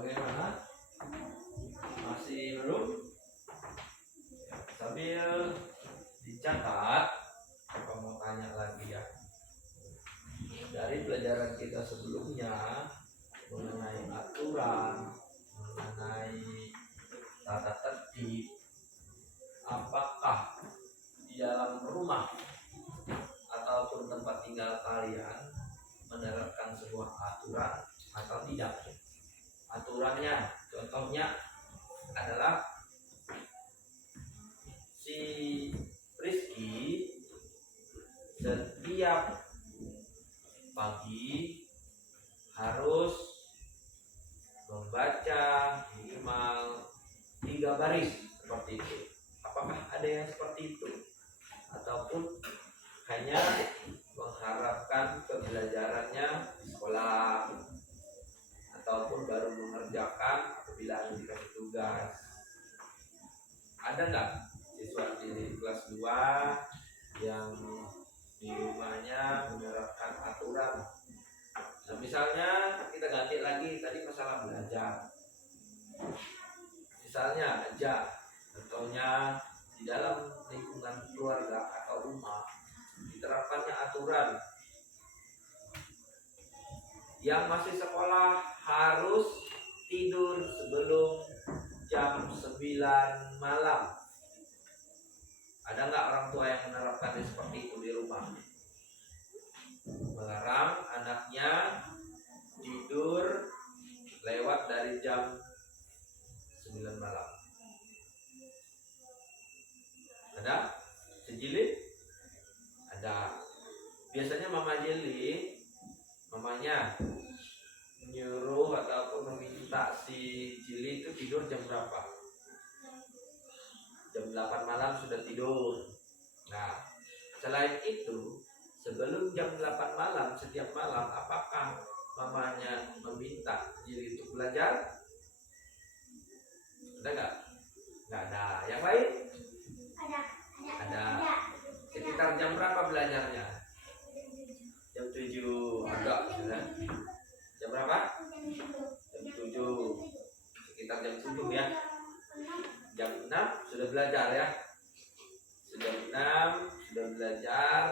Bagaimana? Masih belum? Sambil dicatat, apa mau tanya lagi ya? Dari pelajaran kita sebelumnya mengenai aturan, mengenai tata tertib, apakah di dalam rumah ataupun tempat tinggal kalian menerapkan sebuah aturan atau tidak? Aturannya, contohnya adalah si Rizky setiap pagi harus membaca minimal 3 baris seperti itu. Apakah ada yang seperti itu? Ataupun hanya mengharapkan pembelajarannya di sekolah, ataupun baru mengerjakan apabila ada dikasih tugas? Ada nggak siswa di kelas 2 yang di rumahnya menerapkan aturan? Nah, misalnya kita ganti lagi tadi masalah belajar. Misalnya aja, contohnya di dalam lingkungan keluarga atau rumah diterapkannya aturan yang masih sekolah harus tidur sebelum jam 9 malam. Ada nggak orang tua yang menerapkan seperti itu di rumah? Melarang anaknya tidur lewat dari jam 9 malam. Ada? Sejilid? Ada. Biasanya Mama Jeli, mamanya menyuruh ataupun meminta si Jili itu tidur jam berapa? Jam 8 malam sudah tidur. Nah, selain itu, sebelum jam 8 malam setiap malam, apakah mamanya meminta Jili untuk belajar? Ada nggak? Nggak ada. Yang lain? Ada. Sekitar jam berapa belajarnya? Jam 7. Agak, ya. Jam berapa? Jam 7. Sekitar jam 7 ya. Jam 6 sudah belajar ya. Jam 6 sudah belajar.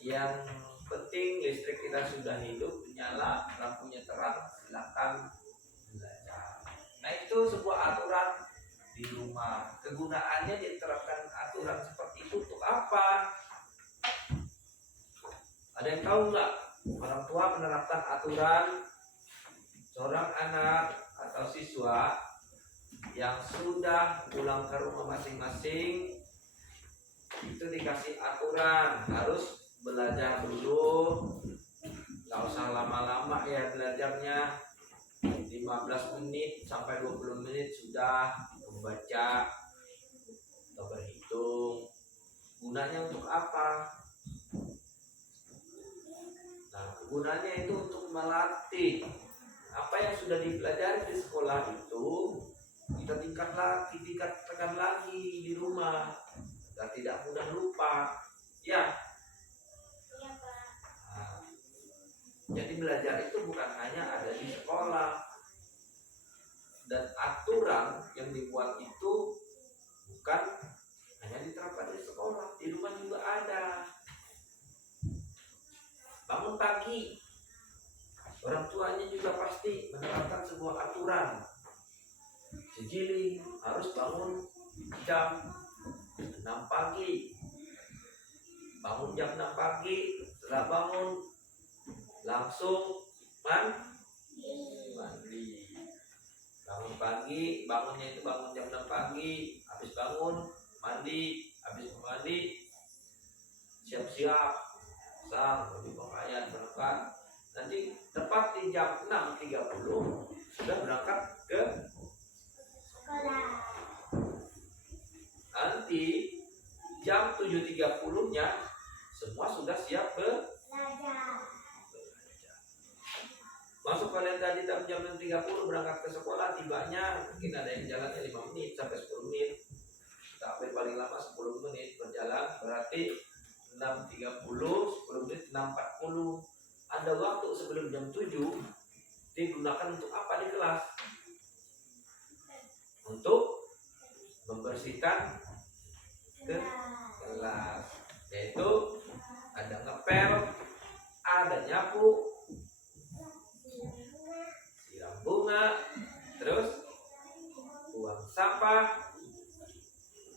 Yang penting listrik kita sudah hidup, menyala, lampunya terang, silakan belajar. Nah, itu sebuah aturan di rumah. Kegunaannya diterapkan aturan seperti itu untuk apa? Ada yang tahu nggak? Orang tua menerapkan aturan seorang anak atau siswa yang sudah pulang ke rumah masing-masing itu dikasih aturan harus belajar dulu, nggak usah lama-lama ya belajarnya, 15 menit sampai 20 menit sudah membaca atau berhitung. Gunanya untuk apa? Nah, gunanya itu untuk melatih apa yang sudah dipelajari di sekolah itu kita tingkatkan lagi di rumah agar tidak mudah lupa. Ya. Nah, jadi belajar itu bukan hanya ada di sekolah, dan aturan yang dibuat itu bukan hanya diterapkan di sekolah, di rumah juga ada. Bangun pagi, orang tuanya juga pasti menerapkan sebuah aturan. Si Jili harus bangun jam 6 pagi. Bangun jam 6 pagi, setelah bangun langsung mandi. Bangun pagi, bangunnya itu bangun jam 6 pagi, habis bangun mandi, habis mandi siap-siap baju pakaian berangkat. Nanti tepat di jam 6.30 sudah berangkat ke sekolah. Nanti jam 7.30-nya semua sudah siap belajar. Masuk kalian tadi jam 6.30 berangkat ke sekolah, tibanya mungkin ada yang jalannya 5 menit sampai 10 menit. Sampai paling lama 10 menit berjalan, berarti 6.30, 10 menit 6.40. Ada waktu sebelum jam 7 digunakan untuk apa di kelas? Untuk membersihkan ke kelas, yaitu ada ngepel, ada nyapu, siram bunga, terus buang sampah,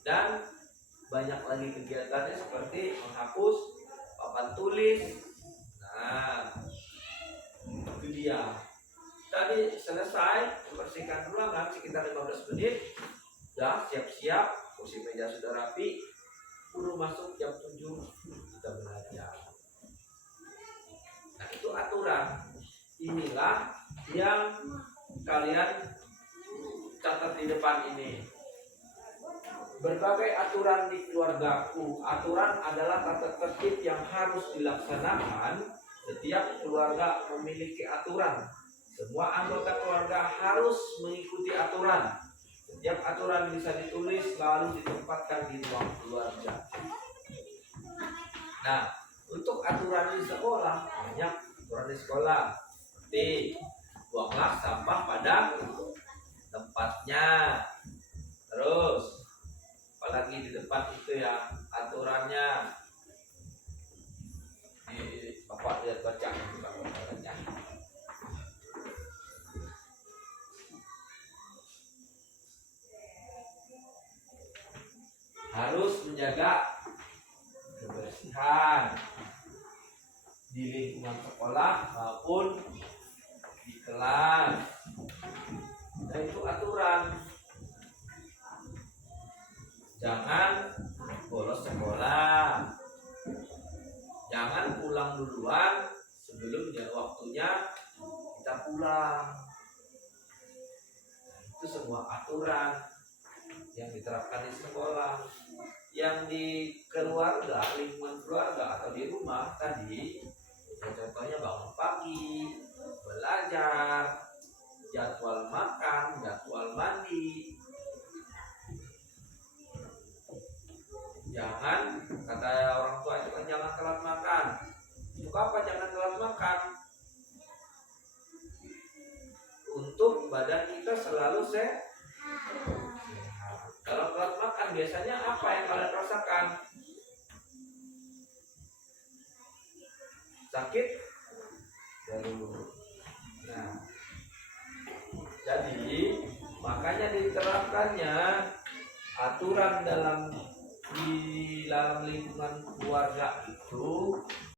dan banyak lagi kegiatannya seperti menghapus papan tulis. Nah, itu dia. Tadi selesai membersihkan ruangan sekitar 15 menit. Udah siap-siap, kursi meja sudah rapi. Guru masuk jam 7 kita belajar. Nah, itu aturan. Inilah yang kalian catat di depan ini. Berbagai aturan di keluargaku. Aturan adalah tata tertib yang harus dilaksanakan. Setiap keluarga memiliki aturan. Semua anggota keluarga harus mengikuti aturan. Setiap aturan bisa ditulis lalu ditempatkan di ruang keluarga. Nah, untuk aturan di sekolah, banyak aturan di sekolah. Seperti buanglah sampah pada tempatnya. Terus apalagi di depan itu ya aturannya. Bapak lihat baca aturannya. Harus menjaga kebersihan di lingkungan sekolah maupun di kelas. Nah, itu aturan. Jangan bolos sekolah. Jangan pulang duluan sebelum waktunya kita pulang. Itu semua aturan yang diterapkan di sekolah. Yang di keluarga, lingkungan keluarga atau di rumah tadi, contohnya bangun pagi, belajar, jadwal makan, jadwal mandi. Jangan, kata orang tua itu kan jangan telat makan. Untuk apa jangan telat makan? Untuk badan kita selalu sehat. Kalau telat makan biasanya apa yang kalian rasakan? Sakit? Nah, jadi makanya diterapkannya aturan di dalam lingkungan keluarga itu